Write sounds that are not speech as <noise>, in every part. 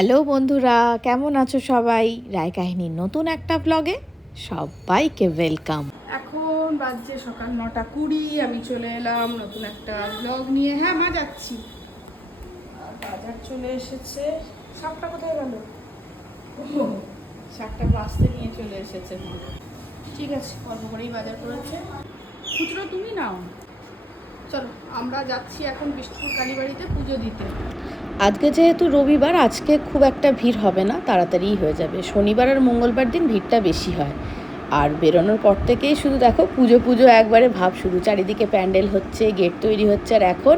Hello বন্ধুরা, কেমন আছো সবাই? রায় কাহিনীর নতুন একটা ব্লগে সবাইকে ওয়েলকাম এখন বাজছে সকাল নটা কুড়ি, আমি চলে এলাম নতুন একটা ব্লগ নিয়ে। হ্যাঁ মা, যাচ্ছি। বাজার চলে এসেছে। শাকটা কোথায় গেল? শাকটা বাঁচতে নিয়ে চলে এসেছে ঠিক আছে, অল্প করেই বাজার করেছে। খুচরো তুমি নাও। চলো, আমরা যাচ্ছি এখন পুজো দিতে। আজকে যেহেতু রবিবার, আজকে খুব একটা ভিড় হবে না, তাড়াতাড়িই হয়ে যাবে। শনিবার আর মঙ্গলবার দিন ভিড়টা বেশি হয়। আর বেরোনোর পর থেকেই শুধু দেখো পুজো পুজো, একবারে ভাব শুরু। চারিদিকে প্যান্ডেল হচ্ছে, গেট তৈরি হচ্ছে। আর এখন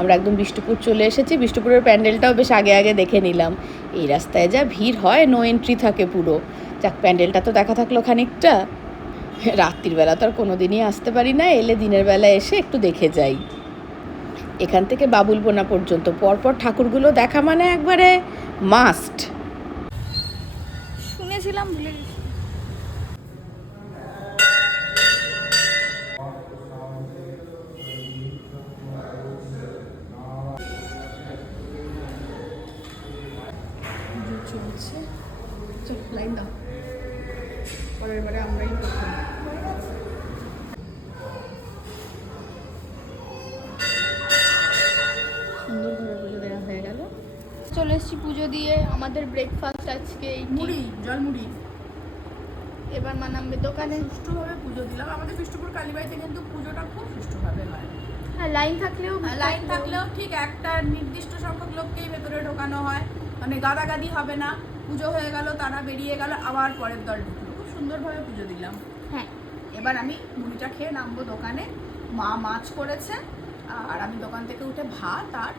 আমরা একদম বিষ্ণুপুর চলে এসেছি। বিষ্ণুপুরের প্যান্ডেলটাও বেশ আগে আগে দেখে নিলাম। এই রাস্তায় যা ভিড় হয় নো এন্ট্রি থাকে পুরো। যাক, প্যান্ডেলটা তো দেখা থাকল খানিকটা। রাত্রির বেলা তো আর কোনো দিনই আসতে পারি না, এলে দিনের বেলা এসে একটু দেখে যাই। এখান থেকে বাবুলবোনা পর্যন্ত, পরপর ঠাকুরগুলো দেখা মানে একবারে মাস্ট শুনেছিলাম ভুলে গেছি। চলে এসেছি পুজো দিয়ে। আমাদের ব্রেকফাস্ট আজকে মুড়ি জলমুড়ি। এবার মা নামবে দোকানে সুষ্ঠুভাবে পুজো দিলাম। আমাদের বিষ্ণুপুর কালীবাড়িতে কিন্তু পুজোটা খুব সুষ্ঠুভাবে হয়। হ্যাঁ লাইন থাকলেও আর লাইন থাকলেও ঠিক একটা নির্দিষ্ট সংখ্যক লোককেই ভেতরে ঢোকানো হয়। মানে গাদাগাদি হবে না। পুজো হয়ে গেল তারা বেরিয়ে গেল আবার পরের দল ঢুকলো। খুব সুন্দরভাবে পুজো দিলাম। হ্যাঁ। এবার আমি মুড়িটা খেয়ে নামবো দোকানে। মা মাছ করেছে। আর আমি দোকান থেকে উঠে ভাত আর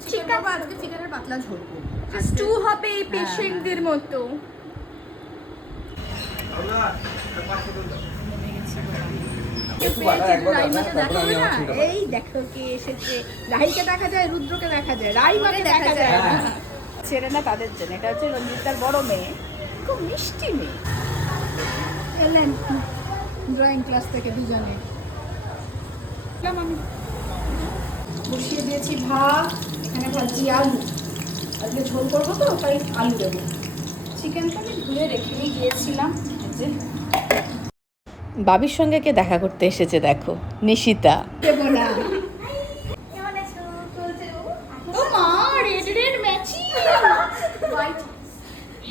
চিকেন আজকে চিকেনের পাতলা ঝোল স্টু হবে এই হ্যাঁ, পেশেন্টদের মতো। দেখা যায় না? এই দেখো কে এসেছে। রাহিকে দেখা যায় রুদ্রকে দেখা যায় রাইমাকে দেখা যায়। ছেড়ে না তাদের জন্য। এটা হচ্ছে রঞ্জিতার বড় মেয়ে। খুব মিষ্টি মেয়ে। এলেন ড্রয়িং ক্লাস থেকে দুজনে। আমি বসিয়ে দিয়েছি ভাত। এখানে ভাজি আলু। আজকে ঝোল করব তো তাই আলু দেবো। চিকেনটা আমি ধুয়ে রেখেই গিয়েছিলাম যে। বাবির সঙ্গে কে দেখা করতে এসেছে দেখো নিশিতা।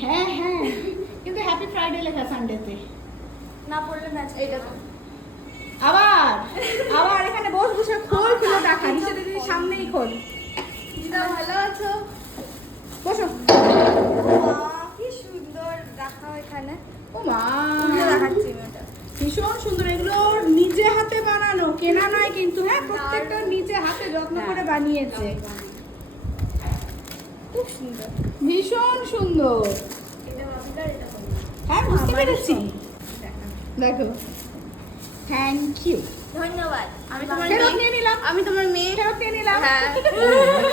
হ্যাঁ হ্যাঁ। কিন্তু হ্যাপি ফ্রাইডে লেখা সানডেতে না পড়লে ম্যাচ এইটা আবার আবার এখানে বস বসে খোল খুলে দেখা নিচে দিদি সামনেই খোল। দিদা ভালো আছো? বসো। কি সুন্দর রাখা এখানে। ও মা। দেখাচ্ছি ওটা ভীষণ সুন্দর এগুলো নিজে হাতে বানানো কেনা নয় কিন্তু হ্যাঁ প্রত্যেকটা নিজে হাতে যত্ন করে বানিয়েছে। খুব সুন্দর। ভীষণ সুন্দর। হ্যাঁ বুঝতে পেরেছি। দেখো। থ্যাংক ইউ ধন্যবাদ। আমি তোমার ফেরত নিয়ে নিলাম। আমি তোমার মেয়ে। ফেরত নিয়ে নিলাম। হ্যাঁ।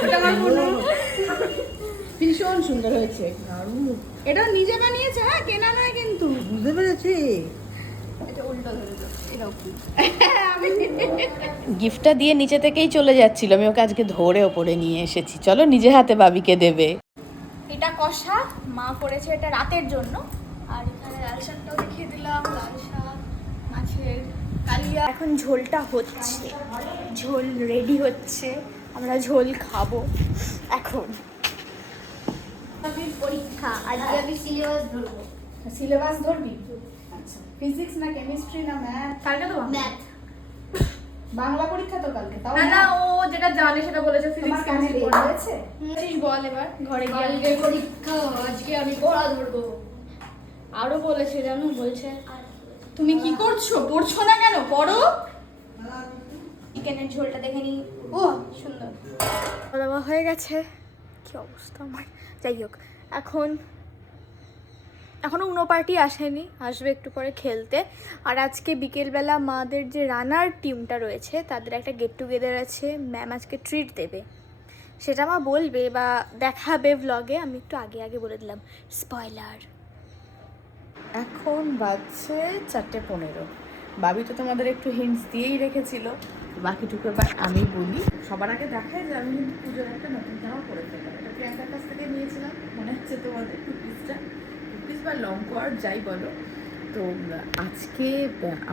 এটা আমার বোনু। <laughs> ভীষণ সুন্দর হয়েছে। এটা নিজে বানিয়েছে? হ্যাঁ কেনা নয় কিন্তু। বুঝতে পেরেছি। এটা উল্টো ধরে দাও এটাও কি? আমি <laughs> গিফটটা দিয়ে নিচে থেকেই চলে যাচ্ছিল। আমি ওকে আজকে ধরে ওপরে নিয়ে এসেছি। চলো নিজে হাতে বাবিকে দেবে। এটা কষা। মা করেছে এটা রাতের জন্য। আর এখানে লাল শাকটাও দেখিয়ে দিলাম। লাল শাক মাছের এখন ঝোলটা হচ্ছে। ঝোল রেডি হচ্ছে। আমরা ঝোল খাব এখন। পরীক্ষা আজকে আমি সিলেবাস ধরবো। সিলেবাস ধরবি? আচ্ছা। ফিজিক্স না কেমিস্ট্রি না ম্যাথ কালকে তো বাংলা। ম্যাথ বাংলা পরীক্ষা তো কালকে তাও না না ও যেটা জানে সেটা বলেছে ফিজিক্স কেমিস্ট্রি হয়েছে পড়ছিস বল এবার ঘরে গিয়ে। পরীক্ষা আজকে আমি পড়া ধরবো। আরও বলেছে জানো বলছে। তুমি কি করছ? পড়ছো না কেন? পড়ো। চিকেনের ঝোলটা দেখে নি ও, সুন্দর। দাওয়া হয়ে গেছে। কি অবস্থা আমার? যাই হোক, এখন এখনও উনো পার্টি আসেনি, আসবে একটু পরে খেলতে। আর আজকে বিকেলবেলা মাদের যে রানার টিমটা রয়েছে, তাদের একটা গেট টুগেদার আছে, ম্যাম আজকে ট্রিট দেবে। সেটা মা বলবে বা দেখাবে ভ্লগে আমি একটু আগে আগে বলে দিলাম। স্পয়লার এখন বাজছে চারটে পনেরো। বাবি তো তোমাদের একটু হিন্টস দিয়েই রেখেছিল। বাকিটুকু এবার আমি বলি। সবার আগে দেখায় যে আমি কিন্তু পুজোর একটা নতুন জামা পরে ফেললাম এটা প্রিয়াঙ্কার কাছ থেকে নিয়েছিলাম। মনে হচ্ছে তোমাদের টু পিসটা টু। পিস বা লং কোয়ার্ড যাই বলো। তো আজকে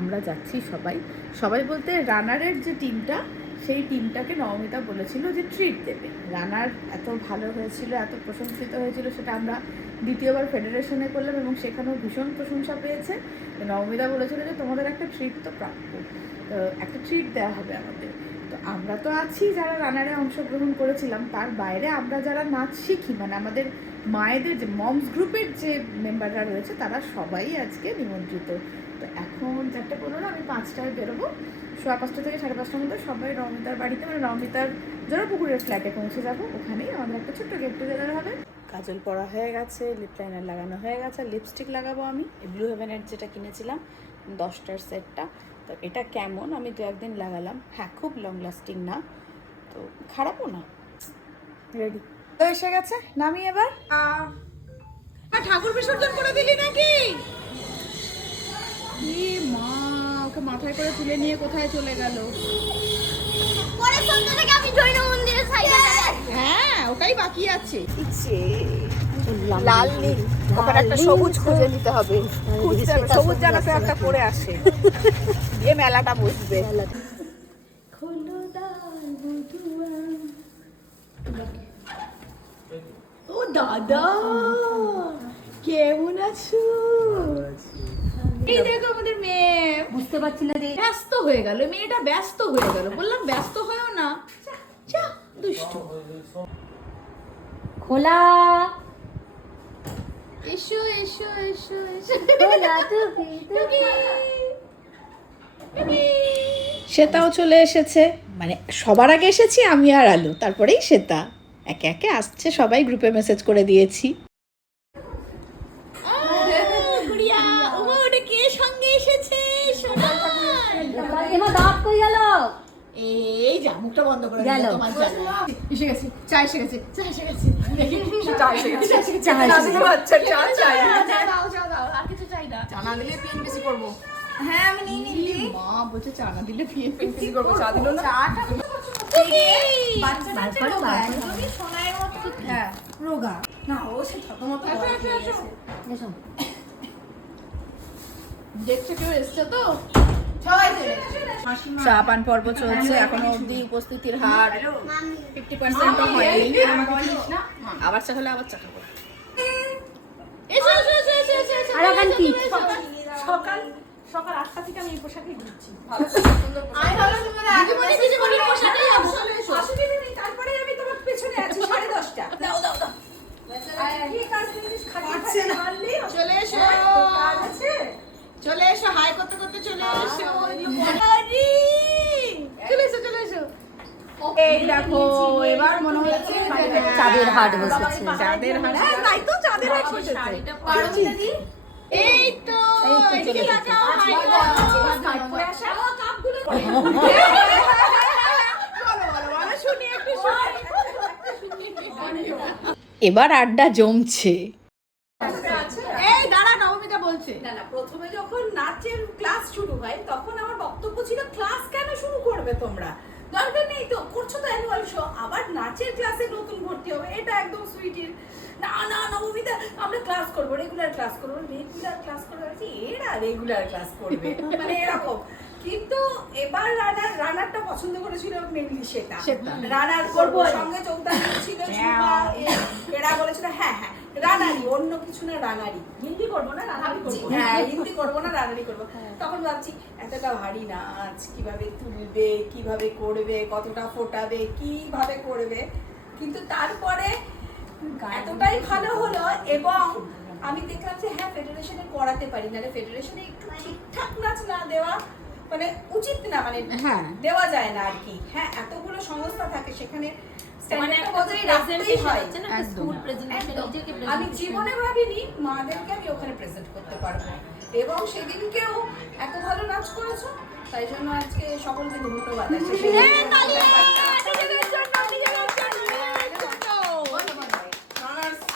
আমরা যাচ্ছি সবাই। সবাই বলতে রানারের যে টিমটা সেই টিমটাকে নবমিতা বলেছিল যে ট্রিট দেবে। রানার এত ভালো হয়েছিল, এত প্রশংসিত হয়েছিল, সেটা আমরা দ্বিতীয়বার ফেডারেশনে করলাম এবং সেখানেও ভীষণ প্রশংসা পেয়েছে। নবমিতা বলেছিল যে তোমাদের একটা ট্রিট তো প্রাপ্য। তো একটা ট্রিট দেওয়া হবে আমাদের। তো আমরা তো আছি যারা রানারে অংশগ্রহণ করেছিলাম। তার বাইরে আমরা যারা নাচ শিখি মানে আমাদের মায়েদের যে মমস গ্রুপের যে মেম্বাররা রয়েছে, তারা সবাই আজকে নিমন্ত্রিত। তো এখন চারটে পনেরো, আমি পাঁচটায় বেরোবো। সোয়া পাঁচটা থেকে সাড়ে পাঁচটার মধ্যে সবাই রমিতার বাড়িতে মানে রমিতার জোড়াপুকুরের ফ্ল্যাটে পৌঁছে যাব। ওখানেই আমাদের একটা ছোট্ট গেট টুগেদার হবে। কাজল পরা হয়ে গেছে লিপ লাইনার লাগানো হয়ে গেছে লিপস্টিক লাগাবো আমি। ব্লু হেভেনের যেটা কিনেছিলাম দশটার সেটটা। তো এটা কেমন? আমি দু একদিন লাগালাম। হ্যাঁ খুব লং লাস্টিং না। তো খারাপও না। রেডি তো এসে গেছে নামি এবার। ঠাকুর বিসর্জন করে দিলি নাকি? মা ওকে মাথায় করে তুলে নিয়ে কোথায় চলে গেল? পরের সন্ধ্যা থেকে আমি জৈন মন্দিরের সাইডে হ্যাঁ ওটাই বাকি আছে। লাল নীল। ওখানে একটা সবুজ খুঁজে নিতে হবে। খুঁজতে হবে সবুজ একটা পরে আসে। দিয়ে মেলাটা বসবে। ও দাদা কেমন আছো? এই দেখো আমাদের মেয়ে। বুঝতে পারছি না যে ব্যস্ত হয়ে গেল। মেয়েটা ব্যস্ত হয়ে গেল। বললাম ব্যস্ত হয়েও না। যা দুষ্ট। খোলা। এসো এসো এসো এসো। শ্বেতাও চলে এসেছে। মানে সবার আগে এসেছি আমি আর আলু তারপরেই শ্বেতা। একে একে আসছে সবাই গ্রুপে মেসেজ করে দিয়েছি। এই যা মুখটা বন্ধ করে গেল। এসে গেছে চা এসে গেছে চা এসে গেছে। চা এসে গেছে। চা এসে গেছে। চা এসে গেছে। বাচ্চা চা চাই। দাও চা দাও আর কিছু চাই না। চা না দিলে পিন বেশি করব। হ্যাঁ আমি নিয়ে নিলি মা বলছে চা না দিলে পিন বেশি করব চা দিল না? চাটা বাচ্চা বার করো, একদমই সোনার মতো। হ্যাঁ। রোগা। না ও সে ছোট মতো এসো দেখছে কেউ এসছে তো? চা পান পর্ব চলছে এখনও অব্দি উপস্থিতির হার ফিফটি পার্সেন্টও হয়নি। আবার চা হলে আবার চা খাব। এসো এসো এসো এসো এসো এসো আর ওখান কি? সকাল সকাল আটটা থেকে আমি এই পোশাকে ঘুরছি ভালো সুন্দর দিদিমণি দিদিমণির পোশাকেই যাব অসুবিধা নেই তারপরে আমি তোমার পেছনে আছি সাড়ে দশটা দাও দাও দাও চলে এসো চলে এসো হাই করতে করতে চলে এসো। চলে এসো চলে এসো। এই দেখো এবার মনে হচ্ছে চাঁদের হাট বসেছে। চাঁদের হাট তাই তো চাঁদের হাট এই তো এদিকে। এবার আড্ডা জমছে এই দাঁড়া নবমিতা বলছে না না প্রথমে যখন নাচের ক্লাস শুরু হয় তখন আমার বক্তব্য ছিল ক্লাস কেন শুরু করবে তোমরা? দরকার নেই তো করছ তো অ্যানুয়াল শো আবার নাচের ক্লাসে নতুন ভর্তি হবে এটা একদম সুইটের না না নবমিতা আমরা ক্লাস করব রেগুলার ক্লাস করব রেগুলার ক্লাস করব এরা রেগুলার ক্লাস করবে মানে এরকম। কিন্তু এবার রানার রানারটা পছন্দ করেছিল মেনলি সেটা। রানার করব সঙ্গে চৌতালি ছিল শুভা, এরা বলেছিল হ্যাঁ হ্যাঁ রানারি অন্য কিছু না রানারি। হিন্দি করব না রানারি করব? হ্যাঁ হিন্দি করব না রানারি করব। তখন ভাবছি এতটা ভারী নাচ কীভাবে তুলবে কীভাবে করবে কতটা ফোটাবে কীভাবে করবে? কিন্তু তারপরে এতটাই ভালো হলো এবং আমি দেখলাম যে হ্যাঁ ফেডারেশনে করাতে পারি। নাহলে ফেডারেশনে একটু ঠিকঠাক নাচ না দেওয়া মানে উচিত না মানে হ্যাঁ। দেওয়া যায় না আর কি হ্যাঁ এতগুলো সংস্থা থাকে সেখানে মানে। আমি জীবনে ভাবিনি মাদেরকে আমি ওখানে প্রেজেন্ট করতে পারব। এবং সেদিনকেও এত ভালো নাচ করেছ তাই জন্য আজকে সকলকে ধন্যবাদ আর শেষে-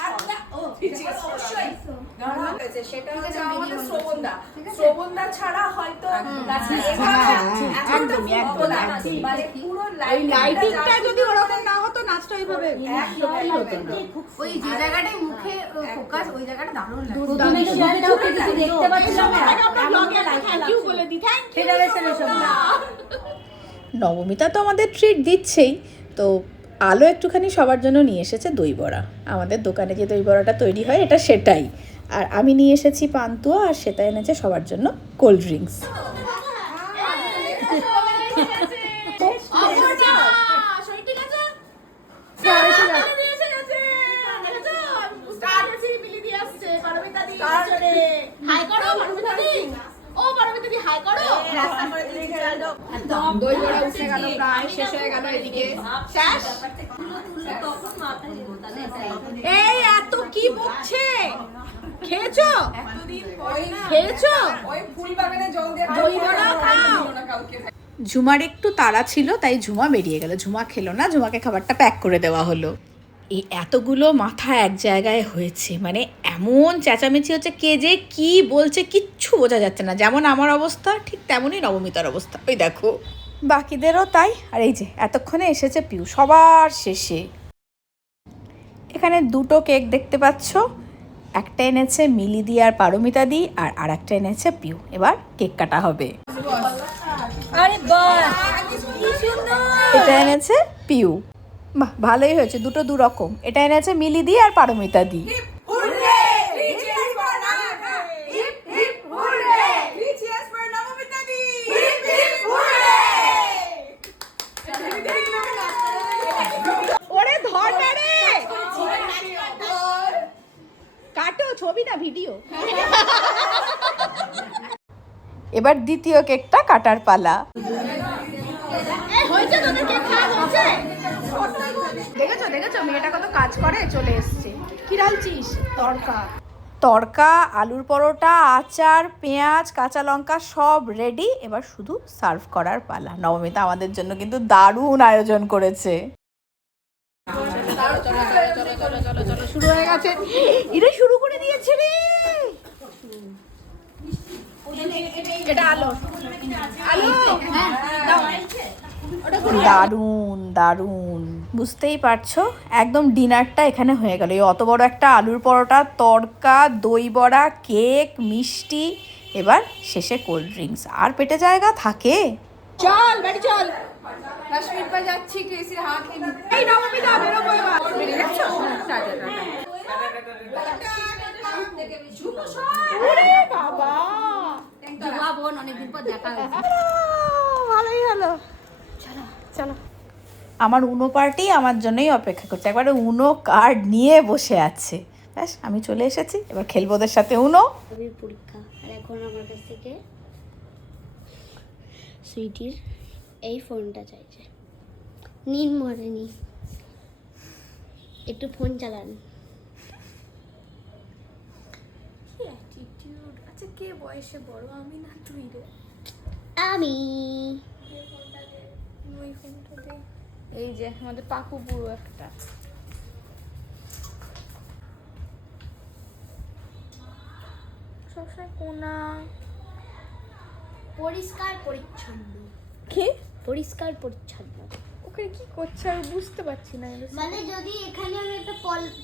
আচ্ছা, ও, অবশ্যই গাঢ় হয়েছে সেটা হচ্ছে আমাদের শ্রবণদা শ্রবণদা ছাড়া হয়তো নাচটা এভাবে এতটা একদমই, ফুটতো না। একদমই, মানে পুরো লাইটিংটা লাইটিংটা যদি ওরকম না হতো নাচটা ওইভাবে একদমই হতো না। ওই যে জায়গাটায় মুখে ফোকাস ওই জায়গাটা দারুণ লাগে প্রথমে মুখে চোখে কিছু দেখতে পাচ্ছিলাম থ্যাংক ইউ বলে দিই থ্যাংক ইউ নবমিতা তো আমাদের ট্রিট দিচ্ছেই তো আলো একটুখানি সবার জন্য নিয়ে এসেছে দই বড়া আমাদের দোকানে যে দই বড়াটা তৈরি হয় এটা সেটাই আর আমি নিয়ে এসেছি পান্তুয়া আর সেটা এনেছে সবার জন্য কোল্ড ড্রিঙ্কস। দই বড়া উঠে গেল প্রায় শেষ হয়ে গেল এদিকে শেষ এই এত কি বকছে খেয়েছো খেয়েছো ওই ফুল বাগানে জল দিয়ে দই বড়া খাও। দিও না কাউকে ঝুমার একটু তাড়া ছিল তাই ঝুমা বেরিয়ে গেল ঝুমা খেলো না ঝুমাকে খাবারটা প্যাক করে দেওয়া হলো এই এতগুলো মাথা এক জায়গায় হয়েছে মানে এমন চেঁচামেচি হচ্ছে কে যে কি বলছে কিচ্ছু বোঝা যাচ্ছে না। যেমন আমার অবস্থা ঠিক তেমনই নবমিতার অবস্থা। ওই দেখো। বাকিদেরও তাই? আর এই যে এতক্ষণে এসেছে পিউ সবার শেষে। এখানে দুটো কেক দেখতে পাচ্ছ। একটা এনেছে মিলি দি আর পারমিতা দি আর আর একটা এনেছে পিউ। এবার কেক কাটা হবে। আরে বাহ এটা এনেছে পিউ। বাহ ভালোই হয়েছে দুটো দু রকম। এটা এনেছে মিলিদি আর পারমিতা দি। দি। ছবি না ভিডিও। এবার দ্বিতীয় কেকটা কাটার পালা। কাজ করে চলে এসছে। কি রালছিস তরকা। তড়কা আলুর পরোটা আচার পেঁয়াজ কাঁচা লঙ্কা সব রেডি এবার শুধু সার্ভ করার পালা। নবমিতা আমাদের জন্য কিন্তু দারুণ আয়োজন করেছে। শুরু হয়ে গেছে। এটা শুরু করে দিয়েছে রে! এটা আলো। আলো? দারুণ দারুণ। বুঝতেই পারছ? একদম ডিনারটা এখানে হয়ে গেল। এই অত বড় একটা আলুর পরোটা তড়কা দই বড়া কেক মিষ্টি এবার শেষে কোল্ড ড্রিঙ্কস। আর পেটে জায়গা থাকে? চল বাড়ি চল। কাশ্মীর পা যাচ্ছি কেসির হাত নিয়ে এই নবমিতা বেরোবো এবার। বেরিয়ে যাচ্ছ বাবা! অনেকদিন পর দেখা হয়েছে। ভালোই হলো। চলো। চলো আমার উনো পার্টি আমার জন্যই অপেক্ষা করছে। একবারে উনো কার্ড নিয়ে বসে আছে। ব্যাস আমি চলে এসেছি। এবার খেলব ওদের সাথে উনো পরীক্ষা। আর এখন আমার কাছ থেকে সুইটির এই ফোনটা চাইছে। নিন মরেনি। একটু ফোন চালান। আচ্ছা কে বয়সে বড়? আমি না তুই রে। আমি। ওই ফোনটা এই যে আমাদের পাকু বুড়ো একটা। সবসময় কোনা। পরিষ্কার পরিচ্ছন্ন। কি? পরিষ্কার পরিচ্ছন্ন। ওখানে কি করছে আমি বুঝতে পারছি না মানে যদি এখানে আমি একটা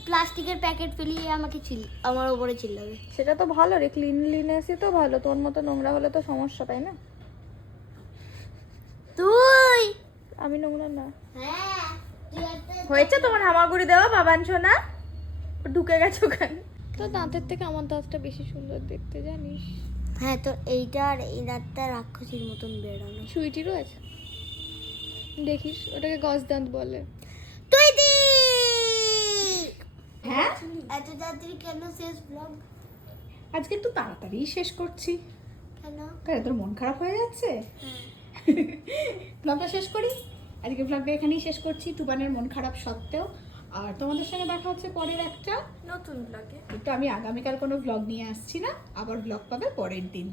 প্লাস্টিকের প্যাকেট ফেলিয়ে আমাকে চিল আমার উপরে চিল্লাবে। সেটা তো ভালো রে ক্লিনলিনেসই তো ভালো তোর মতো নোংরা হলে তো সমস্যা তাই না তুই আমি নোংরা না। হ্যাঁ হয়েছে তোমার হামাগুড়ি দেওয়া বাবান না ঢুকে গেছে ওখানে তো দাঁতের থেকে আমার দাঁতটা বেশি সুন্দর দেখতে জানিস? হ্যাঁ তো এইটা আর এই দাঁতটা রাক্ষসীর মতন বেরোনো। সুইটিরও রয়েছে? দেখিস ওটাকে গজ দাঁত বলে। তুই দি হ্যাঁ? এত তাড়াতাড়ি কেন শেষ ব্লগ আজকে একটু তাড়াতাড়ি শেষ করছি। কেন? কেন তোর মন খারাপ হয়ে যাচ্ছে? <laughs> ব্লগটা শেষ করি? আজকে ব্লগটা এখানেই শেষ করছি। টুবানের মন খারাপ সত্ত্বেও। আর তোমাদের সঙ্গে দেখা হচ্ছে পরের একটা। নতুন ব্লগে কিন্তু আমি আগামীকাল কোনো ব্লগ নিয়ে আসছি না। আবার ব্লগ পাবে পরের দিন।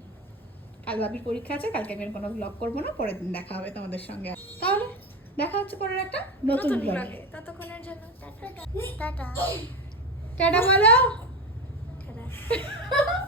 কাল বাবির পরীক্ষা আছে কালকে আমি কোনো ব্লগ করব না। পরের দিন দেখা হবে তোমাদের সঙ্গে। তাহলে দেখা হচ্ছে পরের একটা নতুন ব্লগে ততক্ষণের জন্য টাটা। টাটা। টাটা বলো। <laughs>